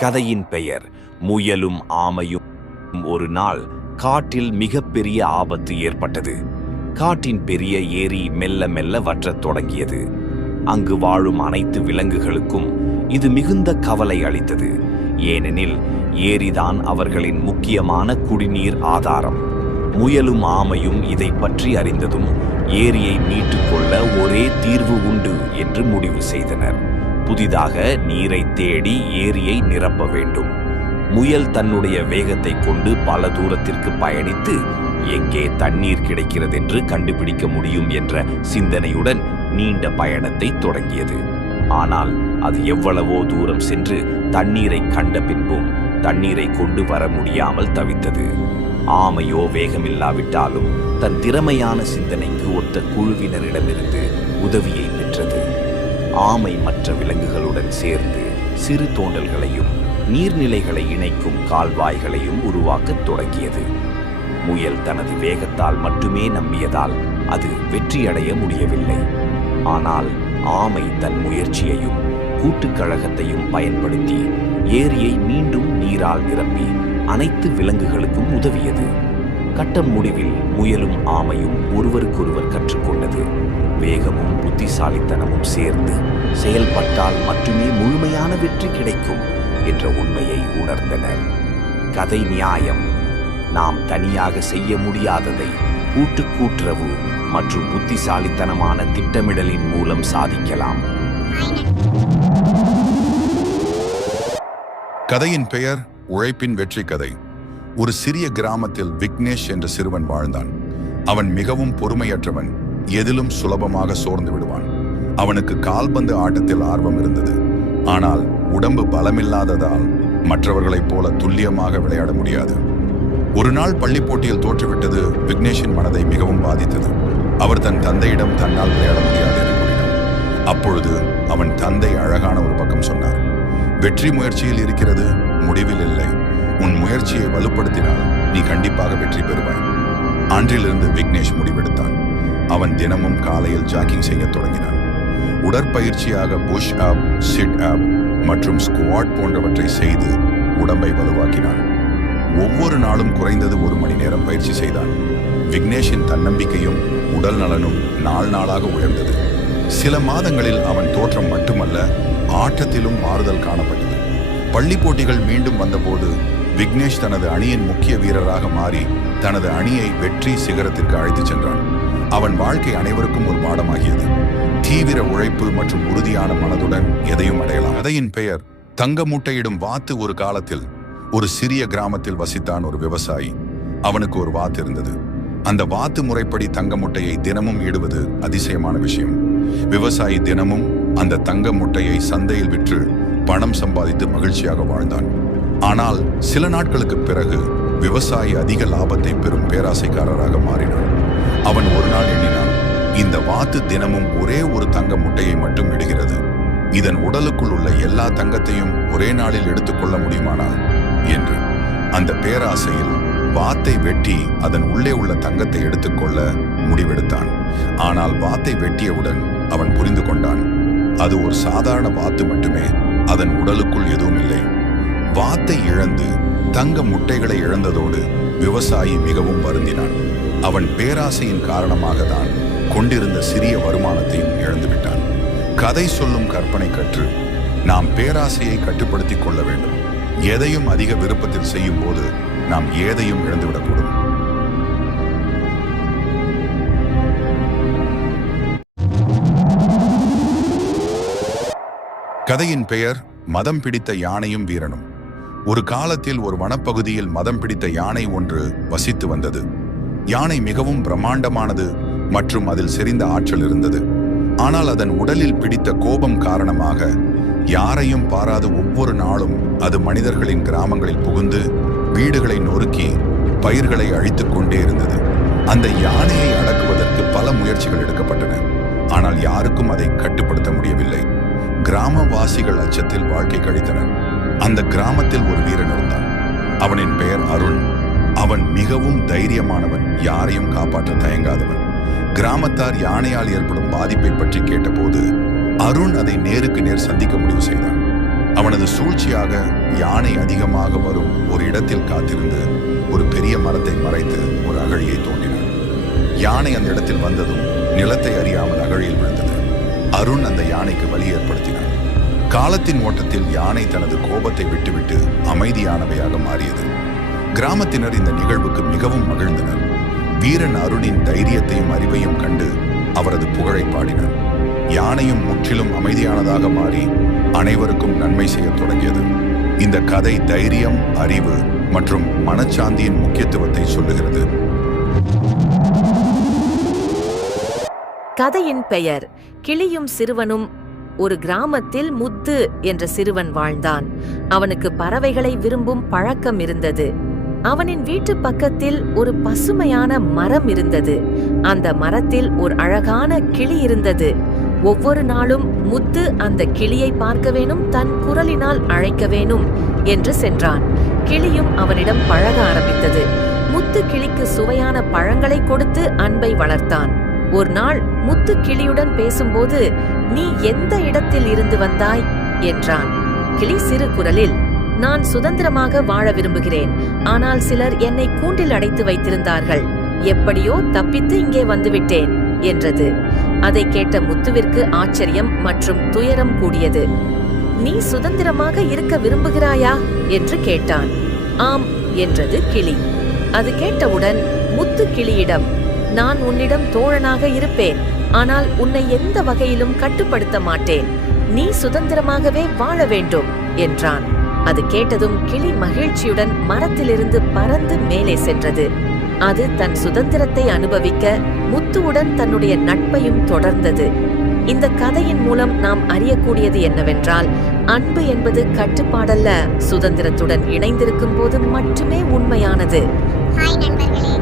கதையின் பெயர் முயலும் ஆமையும். ஒரு நாள் காட்டில் மிகப்பெரிய ஆபத்து ஏற்பட்டது. காட்டின் பெரிய ஏரி மெல்ல மெல்ல வற்றத் தொடங்கியது. அங்கு வாழும் அனைத்து விலங்குகளுக்கும் இது மிகுந்த கவலை அளித்தது. ஏனெனில் ஏரிதான் அவர்களின் முக்கியமான குடிநீர் ஆதாரம். முயலும் ஆமையும் இதை பற்றி அறிந்ததும் ஏரியை மீட்டுக்கொள்ள ஒரே தீர்வு உண்டு என்று முடிவு செய்தனர். புதிதாக நீரை தேடி ஏரியை நிரப்ப வேண்டும். முயல் தன்னுடைய வேகத்தை கொண்டு பல தூரத்திற்கு பயணித்து எங்கே தண்ணீர் கிடைக்கிறதென்று கண்டுபிடிக்க முடியும் என்ற சிந்தனையுடன் நீண்ட பயணத்தை தொடங்கியது. ஆனால் அது எவ்வளவோ தூரம் சென்று தண்ணீரை கண்ட பின்பும் தண்ணீரை கொண்டு வர முடியாமல் தவித்தது. ஆமையோ வேகமில்லாவிட்டாலும் தன் திறமையான சிந்தனைக்கு ஒத்த குழுவினரிடமிருந்து உதவியை பெற்றது. ஆமை மற்ற விலங்குகளுடன் சேர்ந்து சிறு தோண்டல்களையும் நீர்நிலைகளை இணைக்கும் கால்வாய்களையும் உருவாக்கத் தொடங்கியது. முயல் தனது வேகத்தால் மட்டுமே நம்பியதால் அது வெற்றியடைய முடியவில்லை. ஆனால் ஆமை தன் முயற்சியையும் கூட்டுக்கழகத்தையும் பயன்படுத்தி ஏரியை மீண்டும் நீரால் நிரப்பி அனைத்து விலங்குகளுக்கும் உதவியது. கட்டம் முடிவில் முயலும் ஆமையும் ஒருவருக்கொருவர் கற்றுக்கொண்டது. வேகமும் புத்திசாலித்தனமும் சேர்ந்து செயல்பட்டால் மட்டுமே முழுமையான வெற்றி கிடைக்கும் என்ற உண்மையை உணர்ந்தனர். கதை நியாயம். நாம் தனியாக செய்ய முடியாததை கூட்டுறவு மற்றும் புத்திசாலித்தனமான திட்டமிடலின் மூலம் சாதிக்கலாம். கதையின் பெயர் உழைப்பின் வெற்றி கதை. ஒரு சிறிய கிராமத்தில் விக்னேஷ் என்ற சிறுவன் வாழ்ந்தான். அவன் மிகவும் பொறுமையற்றவன். எதிலும் சுலபமாக சோர்ந்து விடுவான். அவனுக்கு கால்பந்து ஆட்டத்தில் ஆர்வம் இருந்தது. ஆனால் உடம்பு பலமில்லாததால் மற்றவர்களைப் போல துல்லியமாக விளையாட முடியாது. ஒரு நாள் பள்ளி போட்டியில் தோற்றுவிட்டது விக்னேஷின் மனதை மிகவும் பாதித்தது. அவர் தன் தந்தையிடம் தன்னால் விளையாட முடியாது என கூறினார். அப்பொழுது அவன் தந்தை அழகான ஒரு பக்கம் சொன்னார். வெற்றி முயற்சியில் இருக்கிறது, முடிவில் இல்லை. உன் முயற்சியை வலுப்படுத்தினால் நீ கண்டிப்பாக வெற்றி பெறுவாய். அன்றிலிருந்து விக்னேஷ் முடிவெடுத்தான். அவன் தினமும் காலையில் ஜாக்கிங் செய்ய தொடங்கினான். உடற்பயிற்சியாக புஷ் அப், சிட் அப் மற்றும் ஸ்குவாட் போன்றவற்றை செய்து உடம்பை வலுவாக்கினான். ஒவ்வொரு நாளும் குறைந்தது 1 மணி நேரம் பயிற்சி செய்தான். விக்னேஷின் தன்னம்பிக்கையும் உடல் நலனும் நாள் நாளாக உயர்ந்தது. சில மாதங்களில் அவன் தோற்றம் மட்டுமல்ல, ஆட்டத்திலும் மாறுதல் காணப்பட்டது. பள்ளி போட்டிகள் மீண்டும் வந்தபோது விக்னேஷ் தனது அணியின் முக்கிய வீரராக மாறி தனது அணியை வெற்றி சிகரத்திற்கு அழைத்துச் சென்றான். அவன் வாழ்க்கை அனைவருக்கும் ஒரு பாடமாகியது. தீவிர உழைப்பு மற்றும் உறுதியான மனதுடன் எதையும் அடையலாம். கதையின் பெயர் தங்க மூட்டையிடும் வாத்து. ஒரு காலத்தில் ஒரு சிறிய கிராமத்தில் வசித்தான் ஒரு விவசாயி. அவனுக்கு ஒரு வாத்து இருந்தது. அந்த வாத்து முறைப்படி தங்க முட்டையை தினமும் இடுவது அதிசயமான விஷயம். விவசாயி தினமும் அந்த தங்க முட்டையை சந்தையில் விற்று பணம் சம்பாதித்து மகிழ்ச்சியாக வாழ்ந்தான். ஆனால் சில நாட்களுக்கு பிறகு விவசாயி அதிக லாபத்தை பெறும் பேராசைக்காரராக மாறினான். அவன் ஒரு நாள் எண்ணினான், இந்த வாத்து தினமும் ஒரே ஒரு தங்க முட்டையை மட்டும் இடுகிறது. இதன் உடலுக்குள் உள்ள எல்லா தங்கத்தையும் ஒரே நாளில் எடுத்துக்கொள்ள முடியுமானால் என்று. அந்த பேராசையில் வாத்தை வெட்டி அதன் உள்ளே உள்ள தங்கத்தை எடுத்துக்கொள்ள முடிவெடுத்தான். ஆனால் வாத்தை வெட்டியவுடன் அவன் புரிந்து கொண்டான், அது ஒரு சாதாரண வாத்து மட்டுமே, அதன் உடலுக்குள் எதுவும் இல்லை. வாத்தை இழந்து தங்க முட்டைகளை இழந்ததோடு விவசாயி மிகவும் வருந்தினான். அவன் பேராசையின் காரணமாக தான் கொண்டிருந்த சிறிய வருமானத்தையும் இழந்துவிட்டான். கதை சொல்லும் கற்பனை கற்று நாம் பேராசையை கட்டுப்படுத்திக் கொள்ள வேண்டும். எதையும் அதிக விருப்பத்தில் செய்யும் போது நாம் ஏதையும் இழந்துவிடக்கூடும். கதையின் பெயர் மதம் பிடித்த யானையும் வீரனும். ஒரு காலத்தில் ஒரு வனப்பகுதியில் மதம் பிடித்த யானை ஒன்று வசித்து வந்தது. யானை மிகவும் பிரம்மாண்டமானது மற்றும் அதில் செறிந்த ஆற்றல் இருந்தது. ஆனால் அதன் உடலில் பிடித்த கோபம் காரணமாக யாரையும் பாராது ஒவ்வொரு நாளும் அது மனிதர்களின் கிராமங்களில் புகுந்து வீடுகளை நொறுக்கி பயிர்களை அழித்துக் கொண்டே இருந்தது. அந்த யானையை அடக்குவதற்கு பல முயற்சிகள் எடுக்கப்பட்டன. ஆனால் யாருக்கும் அதை கட்டுப்படுத்த முடியவில்லை. கிராமவாசிகள் அச்சத்தில் வாழ்க்கை கழித்தனர். அந்த கிராமத்தில் ஒரு வீரன் இருந்தான். அவனின் பெயர் அருண். அவன் மிகவும் தைரியமானவன், யாரையும் காப்பாற்ற தயங்காதவன். கிராமத்தார் யானையால் ஏற்படும் பாதிப்பை பற்றி கேட்டபோது அருண் அதை நேருக்கு நேர் சந்திக்க முடிவு செய்தான். அவனது சூழ்ச்சியாக யானை அதிகமாக வரும் ஒரு இடத்தில் காத்திருந்து ஒரு பெரிய மரத்தை மறைத்து ஒரு அகழியை தோண்டினான். யானை அந்த இடத்தில் வந்ததும் நிலத்தை அறியாமல் அகழியில் விழுந்தது. அருண் அந்த யானைக்கு வழி ஏற்படுத்தினான். காலத்தின் ஓட்டத்தில் யானை தனது கோபத்தை விட்டுவிட்டு அமைதியானவையாக மாறியது. கிராமத்தினர் இந்த நிகழ்வுக்கு மிகவும் மகிழ்ந்தனர். வீரன் அருணின் தைரியத்தையும் அறிவையும் கண்டு அவரது புகழை பாடினர். யானையும் முற்றிலும் அமைதியானதாக மாறி அனைவருக்கும் நன்மை செய்ய தொடங்கியது. இந்த கதை தைரியம், அறிவு மற்றும் மனச்சாந்தியின் முக்கியத்துவத்தை சொல்லுகிறது. கதையின் பெயர் கிளியும் சிறுவனும். ஒரு கிராமத்தில் முத்து என்ற சிறுவன் வாழ்ந்தான். அவனுக்கு பறவைகளை விரும்பும் பழக்கம் இருந்தது. அவனின் வீட்டு பக்கத்தில் ஒரு பசுமையான மரம் இருந்தது. அந்த மரத்தில் ஒரு அழகான கிளி இருந்தது. ஒவ்வொரு நாளும் முத்து அந்த கிளியை பார்க்க வேணும், தன் குரலினால் அழைக்க வேணும் என்று சென்றான். கிளியும் அவனிடம் பழக ஆரம்பித்தது. முத்து கிளிக்கு சுவையான பழங்களை கொடுத்து அன்பை வளர்த்தான். ஒரு நாள் முத்து கிளியுடன் பேசும்போது, "நீ எந்த இடத்தில் இருந்து வந்தாய்?" என்றான். கிளி சிறு குரலில், "நான் சுதந்திரமாக வாழ விரும்புகிறேன். ஆனால் சிலர் என்னை கூண்டில் அடைத்து வைத்திருந்தார்கள். எப்படியோ தப்பித்து இங்கே வந்துவிட்டேன்" என்றது. அதை கேட்ட முத்துவிற்கு ஆச்சரியம் மற்றும் துயரம் கூடியது. "நீ சுதந்திரமாக இருக்க விரும்புகிறாயா?" என்று கேட்டான். "ஆம்" என்றது கிளி. அது கேட்டவுடன் முத்து கிளியிடம், "நான் உன்னிடம் தோழனாக இருப்பேன். ஆனால் உன்னை எந்த வகையிலும் கட்டுப்படுத்த மாட்டேன். நீ சுதந்திரமாகவே வாழ வேண்டும்" என்றான். அது கேட்டதும் கிளி மகிழ்ச்சியுடன் மரத்திலிருந்து பறந்து மேலே சென்றது. அது தன் சுதந்திரத்தை அனுபவிக்க முத்துவுடன் தன்னுடைய நட்பையும் தொடர்ந்தது. இந்த கதையின் மூலம் நாம் அறியக்கூடியது என்னவென்றால், அன்பு என்பது கட்டுப்பாடல்ல, சுதந்திரத்துடன் இணைந்திருக்கும் போது மட்டுமே உண்மையானது. ஹாய் நண்பர்களே,